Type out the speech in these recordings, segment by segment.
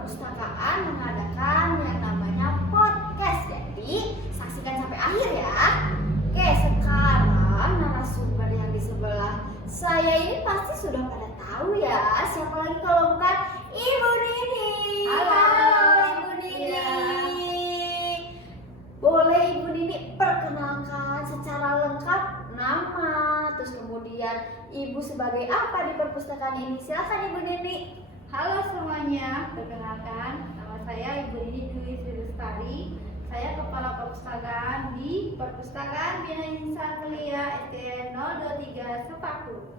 perpustakaan mengadakan yang namanya podcast. Jadi saksikan sampai akhir ya. Oke, sekarang narasumber yang di sebelah saya ini pasti sudah pada tahu ya. Siapa lagi kalau bukan Ibu Nini. Halo, Ibu Nini. Iya. Boleh Ibu Nini perkenalkan secara lengkap nama, terus kemudian Ibu sebagai apa di perpustakaan ini? Silakan Ibu Nini. Halo semuanya, perkenalkan nama saya Ibu Nini Dwi Sri Lestari. Saya Kepala Perpustakaan di Perpustakaan Bina Insan Mulia SDN 023 Sepaku.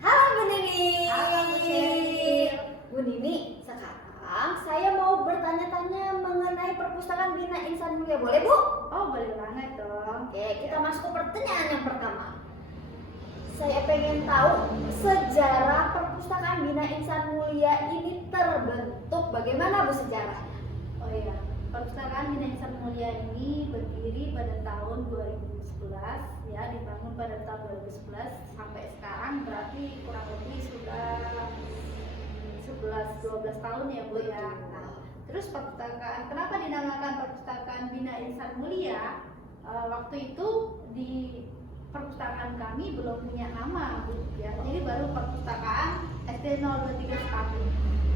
Halo Bu Nini. Halo Bu Sheryl. Bu Nini, sekarang saya mau bertanya-tanya mengenai perpustakaan Bina Insan Mulia. Boleh Bu? Oh, boleh banget dong. Oke, kita masuk ke pertanyaan yang pertama. Saya pengen tahu sejarah perpustakaan Bina Insan Mulia ini terbentuk bagaimana Bu sejarahnya? Oh iya, Perpustakaan Bina Insan Mulia ini berdiri pada tahun 2011 ya, dibangun pada tahun 2011 sampai sekarang berarti kurang lebih sudah 11-12 tahun ya Bu ya. Nah, terus perpustakaan, kenapa dinamakan Perpustakaan Bina Insan Mulia? Waktu itu di perpustakaan kami belum punya nama Bu ya. Jadi baru perpustakaan SD 023 Sepaku.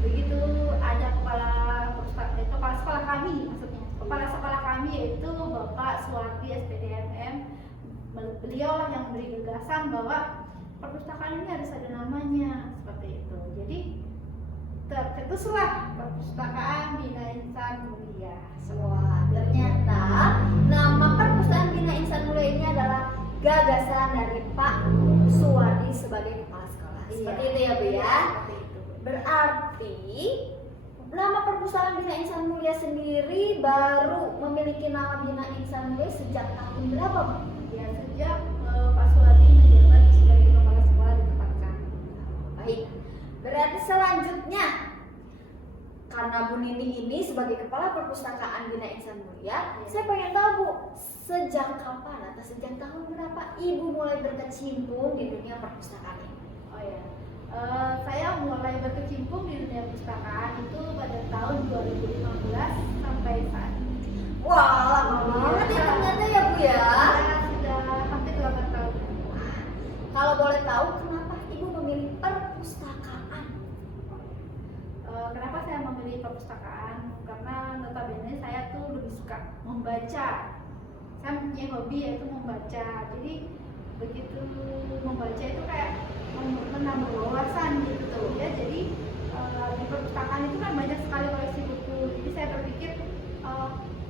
Begitu ada kepala sekolah kami, maksudnya kepala sekolah kami yaitu Bapak Suwardi SPDMM. Beliau lah yang memberi gagasan bahwa perpustakaan ini harus ada namanya seperti itu. Jadi tercetuslah Perpustakaan Bina Insan Mulia. Wah, ternyata nama perpustakaan Bina Insan Mulia ini adalah gagasan dari Pak Suwardi sebagai kepala sekolah. Seperti itu ya Bu ya. Seperti itu. Berarti nama perpustakaan Bina Insan Mulia sendiri baru memiliki nama Bina Insan Mulia sejak tahun berapa Bu? Ya, sejak Pak Suwardi menjabat sebagai kepala sekolah di tempat kami. Baik, berarti selanjutnya karena Bu Nini ini sebagai kepala perpustakaan Bina Insan Mulia, saya pengen tahu Bu, sejak kapan atau sejak tahun berapa Ibu mulai berkecimpung di dunia perpustakaan ini? Oh ya, saya mulai berkecimpung di dunia perpustakaan itu pada tahun 2015 sampai saat ini. Wah, lama banget ya ternyata ya Bu ya. Saya sudah hampir 8 tahun. Kalau boleh tahu kenapa Ibu memilih perpustakaan? Kenapa saya memilih perpustakaan? Karena notabene saya tuh lebih suka membaca. Saya punya hobi yaitu membaca. Jadi begitu membaca itu kayak menambah wawasan gitu ya. Jadi di perpustakaan itu kan banyak sekali koleksi buku. Jadi saya berpikir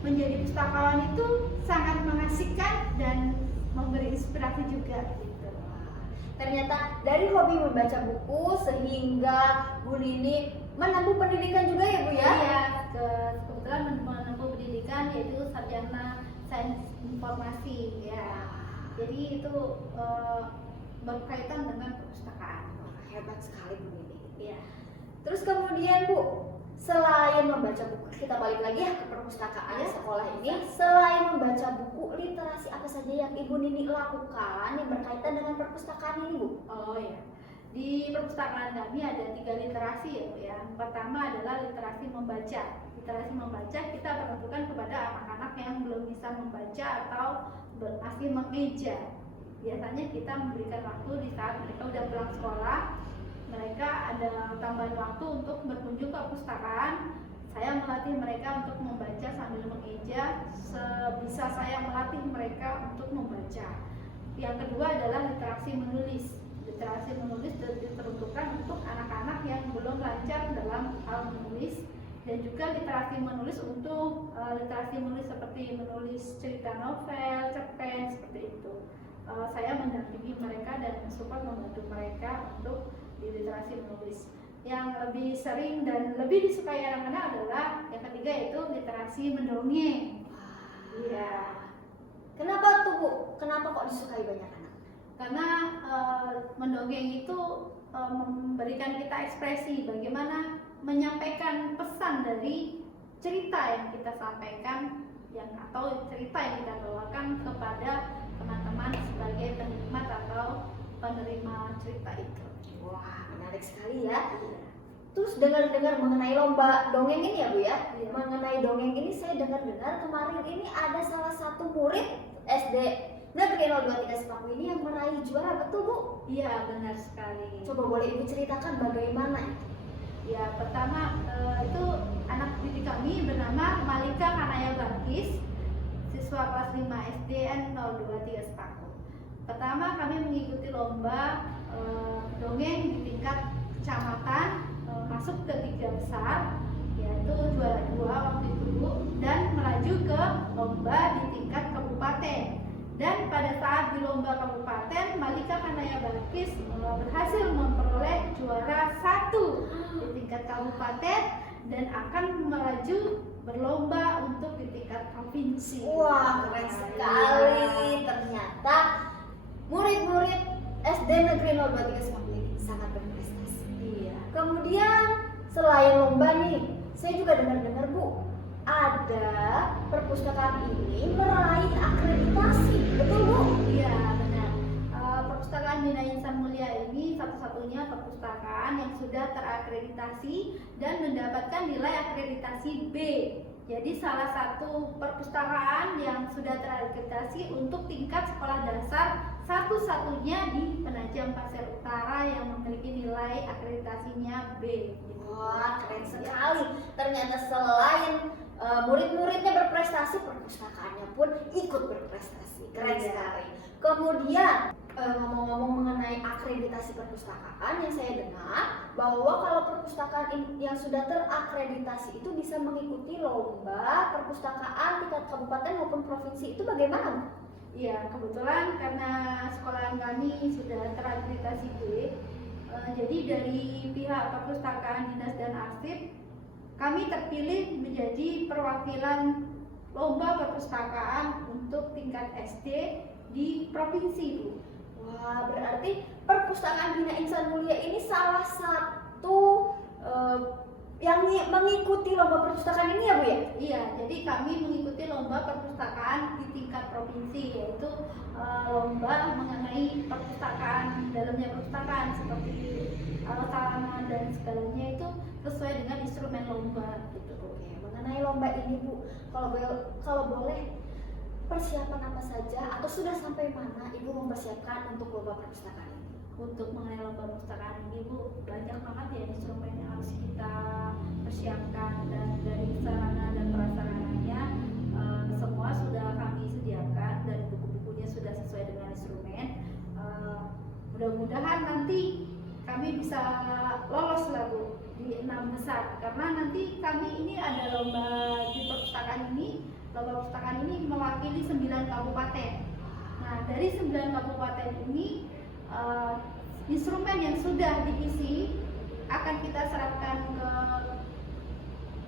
menjadi pustakawan itu sangat mengasihkan dan memberi inspirasi juga gitu. Ternyata dari hobi membaca buku sehingga Bu Nini menempuh pendidikan juga ya Bu ya? Iya, kebetulan menempuh pendidikan yaitu sarjana sains informasi ya. Jadi itu berkaitan dengan perpustakaan. Hebat sekali Bu Nini. Iya. Terus kemudian Bu, selain membaca buku, kita balik lagi ya ke perpustakaan Ya. sekolah ini. Selain membaca buku, literasi apa saja yang Ibu Nini lakukan yang berkaitan dengan perpustakaan ini Bu? Oh ya. Di perpustakaan kami ada 3 literasi ya Bu ya. Yang pertama adalah literasi membaca. Literasi membaca kita peruntukkan kepada anak-anak yang belum bisa membaca atau masih mengeja. Biasanya kita memberikan waktu di saat mereka udah pulang sekolah, mereka ada tambahan waktu untuk berkunjung ke perpustakaan. Saya melatih mereka untuk membaca sambil mengeja, sebisa saya melatih mereka untuk membaca. Yang kedua adalah literasi menulis. Literasi menulis diperuntukkan untuk anak-anak yang belum lancar dalam hal menulis, dan juga literasi menulis untuk literasi menulis seperti menulis cerita novel, cerpen seperti itu. Saya mendampingi mereka dan support membantu mereka untuk di literasi menulis. Yang lebih sering dan lebih disukai anak-anak adalah yang ketiga yaitu literasi mendongeng. Iya. Kenapa tuh Bu? Kenapa kok disukai banyak anak? Karena mendongeng itu memberikan kita ekspresi bagaimana menyampaikan pesan dari cerita yang kita sampaikan atau cerita yang kita bawakan kepada teman-teman sebagai penikmat atau penerima cerita itu. Wah, menarik sekali ya. Terus dengar-dengar mengenai lomba dongeng ini ya Bu ya. Iya. Mengenai dongeng ini saya dengar-dengar kemarin ini ada salah satu murid SD Negeri 023 Sepaku ini yang meraih juara, betul Bu? Iya, benar sekali. Coba boleh Ibu ceritakan bagaimana itu? Ya, pertama itu anak didik kami bernama Malika Kanaya Barkis, siswa kelas 5 SDN 023 Sepaku. Pertama kami mengikuti lomba dongeng di tingkat kecamatan, masuk ke 3 besar, yaitu juara 2 waktu itu, dan melaju ke lomba di tingkat kabupaten. Dan pada saat di lomba kabupaten, Malika Kanaya Barkis berhasil memperoleh juara 1 di tingkat kabupaten dan akan melaju berlomba untuk di tingkat provinsi. Wah, keren sekali. Ternyata murid-murid SD Negeri 023 Sepaku ini sangat berprestasi. Iya. Kemudian selain lomba nih, saya juga dengar-dengar Bu, ada perpustakaan ini meraih akreditasi, betul Bu? Iya, benar. Perpustakaan Bina Insan Mulia ini satu-satunya perpustakaan yang sudah terakreditasi dan mendapatkan nilai akreditasi B. Jadi salah satu perpustakaan yang sudah terakreditasi untuk tingkat sekolah dasar satu-satunya di Penajam Pasir Utara yang memiliki nilai akreditasinya B. Wah, keren sekali. Ternyata selain murid-muridnya berprestasi, perpustakaannya pun ikut berprestasi. Keren Iya. sekali. Kemudian ngomong-ngomong mengenai akreditasi perpustakaan, yang saya dengar bahwa kalau perpustakaan yang sudah terakreditasi itu bisa mengikuti lomba perpustakaan tingkat kabupaten maupun provinsi. Itu bagaimana, Bu? Iya, kebetulan karena sekolah kami sudah terakreditasi B, jadi dari pihak perpustakaan dinas dan arsip kami terpilih menjadi perwakilan lomba perpustakaan untuk tingkat SD di provinsi, Bu. Wah, berarti perpustakaan Bina Insan Mulia ini salah satu yang mengikuti lomba perpustakaan ini ya Bu ya? Iya, jadi kami mengikuti lomba perpustakaan di tingkat provinsi, yaitu lomba mengenai perpustakaan, dalamnya perpustakaan seperti sarana dan segalanya itu sesuai dengan instrumen lomba gitu. Oke, mengenai lomba ini Bu, kalau boleh persiapan apa saja atau sudah sampai mana Ibu mempersiapkan untuk lomba perpustakaan ini? Untuk mengenai lomba perpustakaan ini, Bu, banyak banget ya instrumen yang harus kita persiapkan, dan dari sarana dan prasarananya semua sudah kami sediakan, dan buku-bukunya sudah sesuai dengan instrumen. Mudah-mudahan nanti kami bisa lolos lah Bu di 6 besar, karena nanti kami ini ada lomba di perpustakaan ini. Lomba perpustakaan ini mewakili 9 kabupaten. Nah, dari 9 kabupaten ini instrumen yang sudah diisi akan kita serahkan ke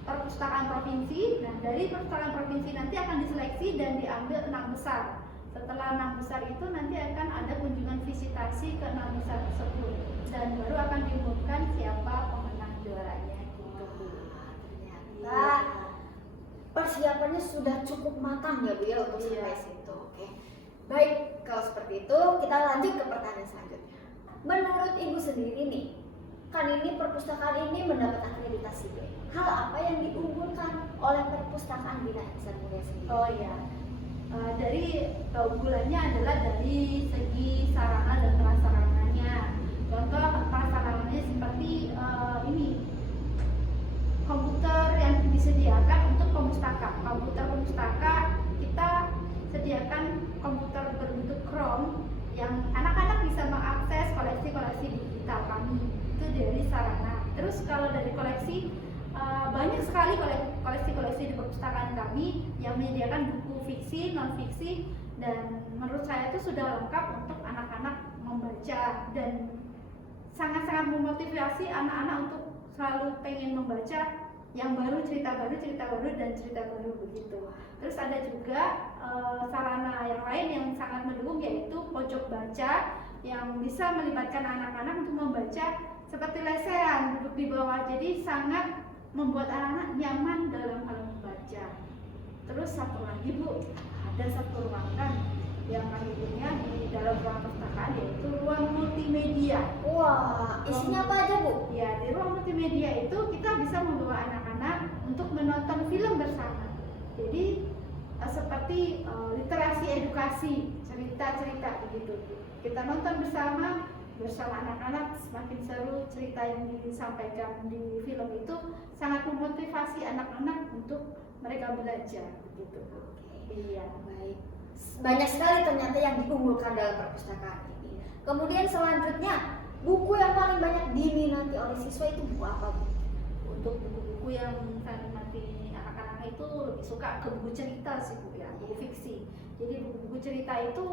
perpustakaan provinsi. Nah, dari perpustakaan provinsi nanti akan diseleksi dan diambil 6 besar. Setelah 6 besar itu nanti akan ada kunjungan visitasi ke 6 besar tersebut, dan baru akan diumumkan siapa pemenang juaranya gitu. Ternyata persiapannya sudah cukup matang ya Bu ya untuk sampai situ. Oke. Baik, kalau seperti itu kita lanjut ke pertanyaan selanjutnya. Menurut Ibu sendiri nih, kan ini perpustakaan ini mendapat akreditasi B. Hal apa yang diunggulkan oleh perpustakaan Bina Insan Mulia sendiri? Oh iya, dari keunggulannya adalah dari segi sarana dan prasarananya. Contoh prasarananya seperti ini, komputer yang disediakan untuk pemustaka. Komputer kita sediakan komputer berbentuk Chrome yang anak-anak bisa mengakses koleksi-koleksi digital kami. Itu dari sarana. Terus kalau dari koleksi, banyak sekali koleksi-koleksi di perpustakaan kami yang menyediakan buku fiksi, non-fiksi, dan menurut saya itu sudah lengkap untuk anak-anak membaca, dan sangat-sangat memotivasi anak-anak untuk selalu pengen membaca yang baru, cerita baru, dan cerita baru begitu. Terus ada juga sarana yang lain yang sangat mendukung, yaitu pojok baca yang bisa melibatkan anak-anak untuk membaca seperti lesehan, duduk di bawah. Jadi sangat membuat anak-anak nyaman dalam hal membaca. Terus satu lagi Bu, ada satu ruangan yang kami punya di dalam ruang perpustakaan, yaitu ruang multimedia. Wah, isinya apa aja, Bu? Ya, di ruang multimedia itu kita bisa membawa anak-anak untuk menonton film bersama. Jadi seperti literasi edukasi, cerita-cerita begitu. Kita nonton bersama anak-anak, semakin seru cerita yang disampaikan di film itu sangat memotivasi anak-anak untuk mereka belajar begitu. Iya, Baik. Banyak sekali ternyata yang diunggulkan dalam perpustakaan ini. Kemudian selanjutnya, buku yang paling banyak diminati oleh siswa itu buku apa, Bu? untuk buku-buku yang saya nikmati anak-anak itu lebih suka ke buku cerita sih, Bu, ya, buku fiksi. Jadi buku-buku cerita itu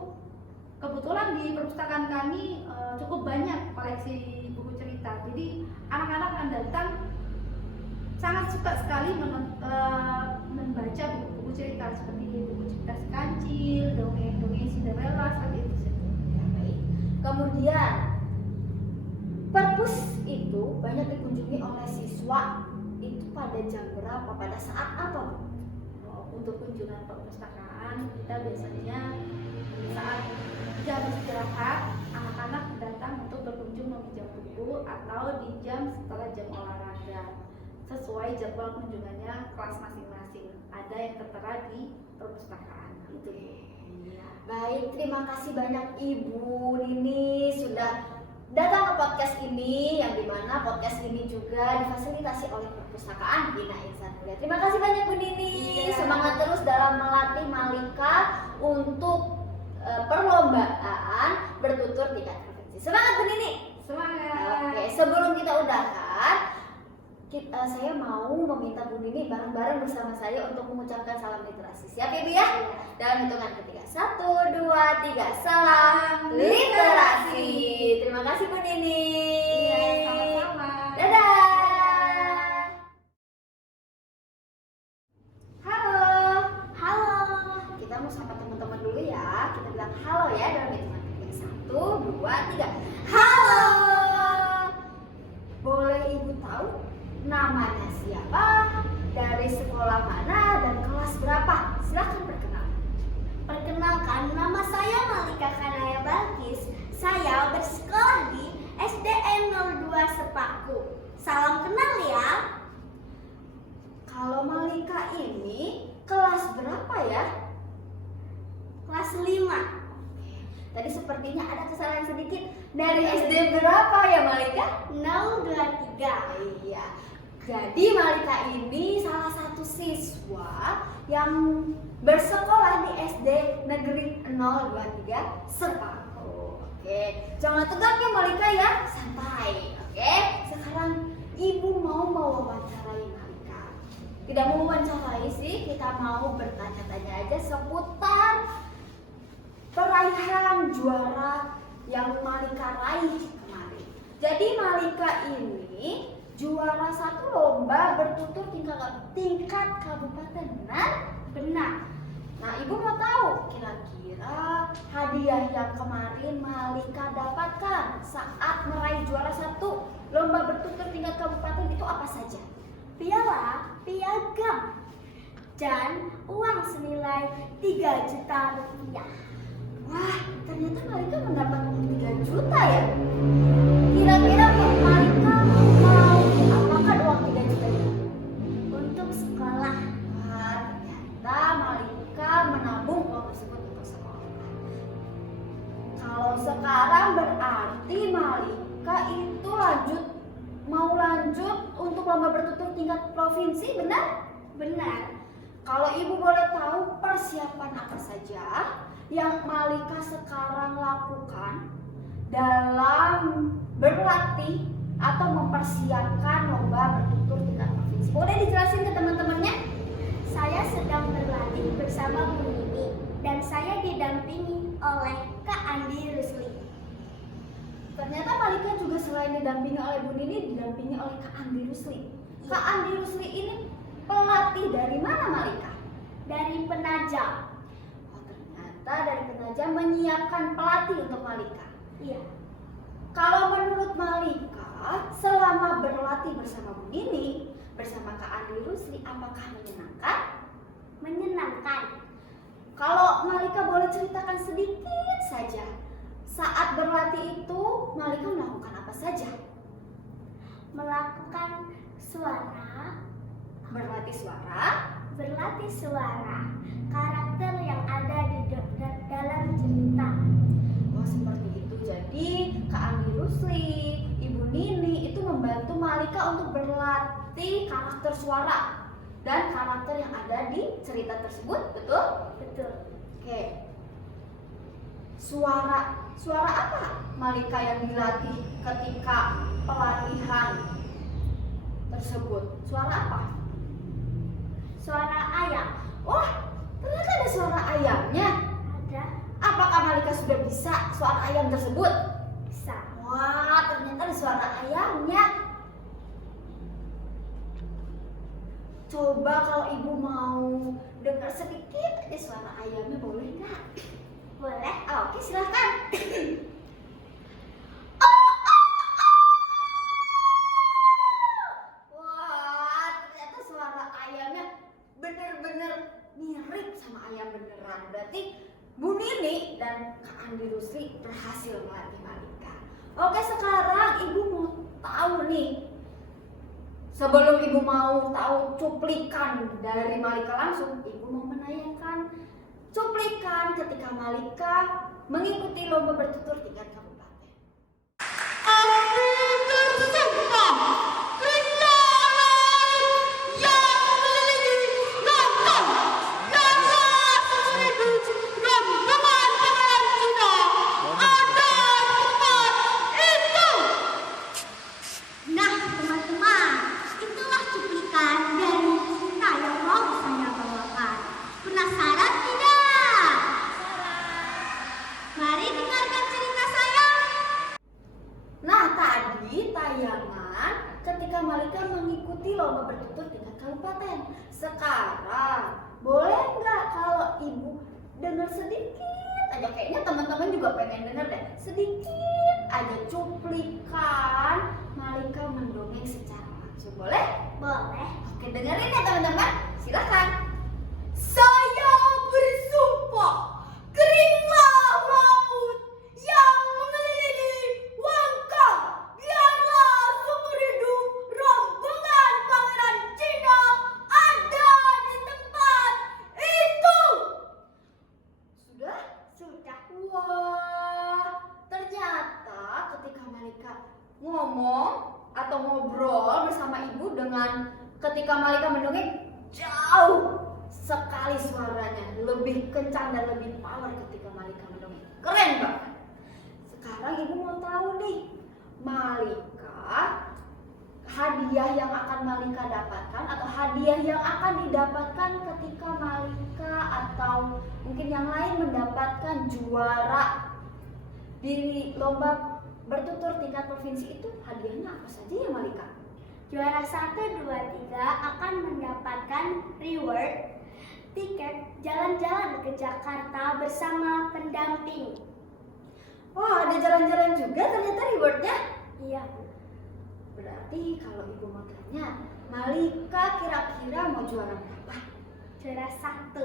kebetulan di perpustakaan kami cukup banyak koleksi buku cerita. Jadi anak-anak yang datang sangat suka sekali membaca buku-buku cerita seperti buku cerita si kancil, dongeng-dongeng Cinderella, seperti itu sih. Ya, baik. Kemudian perpus itu banyak dikunjungi oleh siswa itu pada jam berapa, pada saat apa, Bu? Untuk kunjungan perpustakaan kita biasanya saat jam istirahat anak-anak datang untuk berkunjung meminjam buku, atau di jam setelah jam olahraga sesuai jadwal kunjungannya kelas masing-masing. Ada yang tertera di perpustakaan itu. Iya. Baik, terima kasih banyak Ibu Nini sudah datang ke podcast ini, yang dimana podcast ini juga difasilitasi oleh perpustakaan Bina Insan Mulia. Terima kasih banyak Bu Nini. Iya. Semangat terus dalam melatih Malika untuk perlombaan bertutur tingkat provinsi. Semangat Bu Nini. Semangat. Oke, sebelum kita udahan, saya mau meminta Bu Nini bareng-bareng bersama saya untuk mengucapkan salam literasi. Siap ya Bu ya? Dalam hitungan ketiga, 1, 2, 3, salam literasi. Terima kasih Bu Nini. Iya, sama-sama. Dadah. Halo. Halo. Kita mau sapa teman-teman dulu ya. Kita bilang halo ya dalam hitungan ketiga. 1, 2, 3. Halo. Boleh Ibu tahu namanya siapa, dari sekolah mana, dan kelas berapa? Silahkan perkenalkan. Perkenalkan, nama saya Malika Kanaya Balkis. Saya bersekolah di SDN 02 Sepaku. Salam kenal ya. Kalau Malika ini kelas berapa ya? Kelas 5. Tadi sepertinya ada kesalahan sedikit. Dari SD berapa ya Malika? 023. Iya. Jadi Malika ini salah satu siswa yang bersekolah di SD Negeri 023 Sepaku. Oke, jangan tegak ya Malika ya, santai. Oke, sekarang Ibu mau mewawancarai Malika. Tidak mau wawancarai sih, kita mau bertanya-tanya aja seputar peraihan juara yang Malika raih kemarin. Jadi Malika ini juara satu lomba bertutur tingkat kabupaten, benar? Benar. Nah, Ibu mau tahu kira-kira hadiah yang kemarin Malika dapatkan saat meraih juara satu lomba bertutur tingkat kabupaten itu apa saja? Piala, piagam, dan uang senilai 3 juta rupiah. Wah, ternyata Malika mendapat uang 3 juta ya? Kira-kira Malika mau apakah uang 3 juta itu? Untuk sekolah. Wah, ternyata Malika menabung uang tersebut untuk sekolah. Kalau sekarang berarti Malika itu mau lanjut untuk lomba bertutur tingkat provinsi, benar? Benar. Kalau Ibu boleh tahu persiapan apa saja yang Malika sekarang lakukan dalam berlatih atau mempersiapkan lomba bertutur tingkat provinsi? Boleh dijelasin ke teman-temannya? Saya sedang berlatih bersama Bu Nini dan saya didampingi oleh Kak Andi Rusli. Ternyata Malika juga selain didampingi oleh Bu Nini, didampingi oleh Kak Andi Rusli. Kak Andi Rusli ini pelatih dari mana Malika? Dari Penajam. Oh, ternyata dari Penajam menyiapkan pelatih untuk Malika. Iya. Kalau menurut Malika, selama berlatih bersama Bu Nini, bersama Kak Andi Rusli, apakah menyenangkan? Menyenangkan. Kalau Malika boleh ceritakan sedikit saja, saat berlatih itu Malika melakukan apa saja? Melakukan suara, berlatih suara, karakter yang ada di dalam cerita. oh seperti itu. Jadi Kak Andi Rusli, Ibu Nini itu membantu Malika untuk berlatih karakter suara dan karakter yang ada di cerita tersebut, betul? Betul. Oke. Suara apa Malika yang dilatih ketika pelatihan tersebut? Suara apa? Suara ayam. Wah, ternyata ada suara ayamnya. Ada. Apakah Malika sudah bisa suara ayam tersebut? Bisa. Wah, ternyata ada suara ayamnya. Coba kalau ibu mau dengar sedikit aja suara ayamnya, boleh nggak? Boleh. Oke, silahkan. Wah, ternyata suara ayamnya bener-bener mirip sama ayam beneran. Berarti Bu Nini dan Kak Andi Rusli berhasil melatih Malika. Oke, sekarang ibu mau tahu nih. Sebelum ibu mau tahu cuplikan dari Malika langsung, ibu mau menayangkan cuplikan ketika Malika mengikuti lomba bertutur tingkat kabupaten. Nah, teman-teman, itulah cuplikan dari cerita yang mau saya bawakan. Penasaran tidak? Mari dengarkan cerita saya. Nah, tadi tayangan ketika Malika mengikuti lomba bertutur tingkat kabupaten. Sekarang, boleh nggak kalau ibu dengar sedikit aja? Kayaknya teman-teman juga pengen dengar deh. Sedikit aja cuplikan Malika mendongeng secara langsung. Boleh? Boleh. Oke, dengerin ya teman-teman. Silakan. Saya bersumpah, keringlah laut yang mengelilingi Wangka, biarlah seumur hidup rombongan pangeran Cina ada di tempat itu. Sudah? Sudah. Wah, ternyata ketika Malika ngomong atau ngobrol bersama ibu dengan ketika Malika mendongeng, jauh sekali suaranya, lebih kencang dan lebih power ketika Malika mendongeng. Keren banget. Sekarang ibu mau tahu nih, Malika, hadiah yang akan Malika dapatkan atau hadiah yang akan didapatkan ketika Malika atau mungkin yang lain mendapatkan juara di lomba bertutur tingkat provinsi itu, hadiahnya apa saja ya Malika? Juara 1, 2, 3 akan mendapatkan reward tiket jalan-jalan ke Jakarta bersama pendamping. Wah, ada jalan-jalan juga ternyata rewardnya. Iya. Berarti kalau ibu mau tanya, Malika kira-kira mau juara berapa? Juara 1.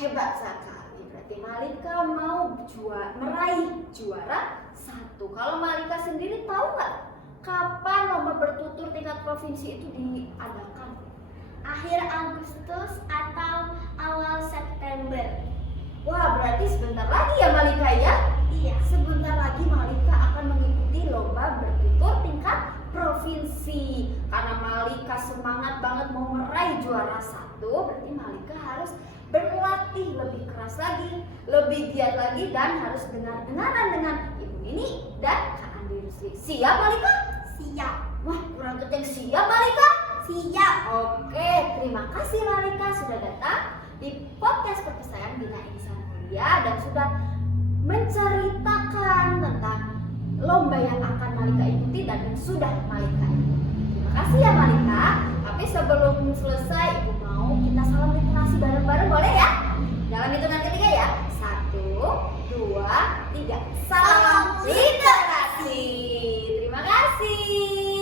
Hebat sekali. Berarti Malika mau meraih juara 1. Kalau Malika sendiri tahu nggak kapan lomba bertutur tingkat provinsi itu diadakan? Akhir Agustus atau awal September. Wah, berarti sebentar lagi ya Malika ya? Iya. Sebentar lagi Malika akan mengikuti lomba bertutur tingkat provinsi. Karena Malika semangat banget mau meraih juara 1, berarti Malika harus berlatih lebih keras lagi, lebih giat lagi, dan harus dengar-dengaran dengan Ibu Nini dan Kak Andi Rusli. Siap Malika? Siap. Wah, kurang kenceng. Siap Malika? Siap. Oke, terima kasih Malika sudah datang di podcast perpustakaan Bina Insan Mulia dan sudah menceritakan tentang lomba yang akan Malika ikuti dan yang sudah Malika ikuti. Terima kasih ya Malika. Tapi sebelum selesai, Ibu mau kita salam literasi bareng-bareng, boleh ya? Dalam hitungan ketiga ya. 1, 2, 3. Salam literasi. Terima kasih.